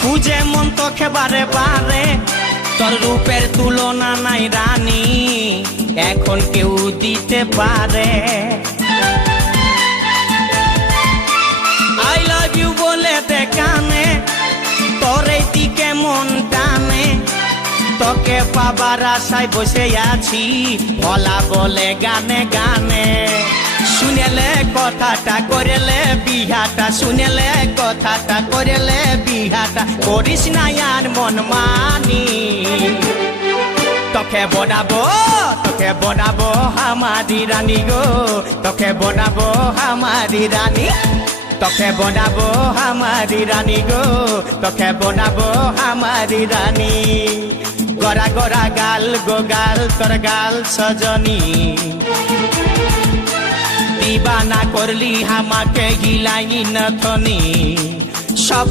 খুঁজে মন তোকে বারে বারে, তোর রূপের তুলনা নাই রানী, এখন কেউ দিতে পারে। আই লাভ ইউ বলে দে কানে, তোর এই দিকে মন টানে, তোকে পাবার আশায় বসে আছি, ভোলা বলে গানে গানে। শুনেলে কথাটা করেলে বিহাটা, শুনেলে কথাটা করেলে বিহাটা, করিস না আর মন মানি। তোকে বনাবো আমারি রানী গো, তোকে বনাবো আমারি রানী, তোকে বনাবো আমারি রানী গো, তোকে বনাবো আমারি রানী। গড়া গড়া গাল গো গাল, তোর গাল সজনী, দিবানা করলি আমাকে হিলাই নথনি সব।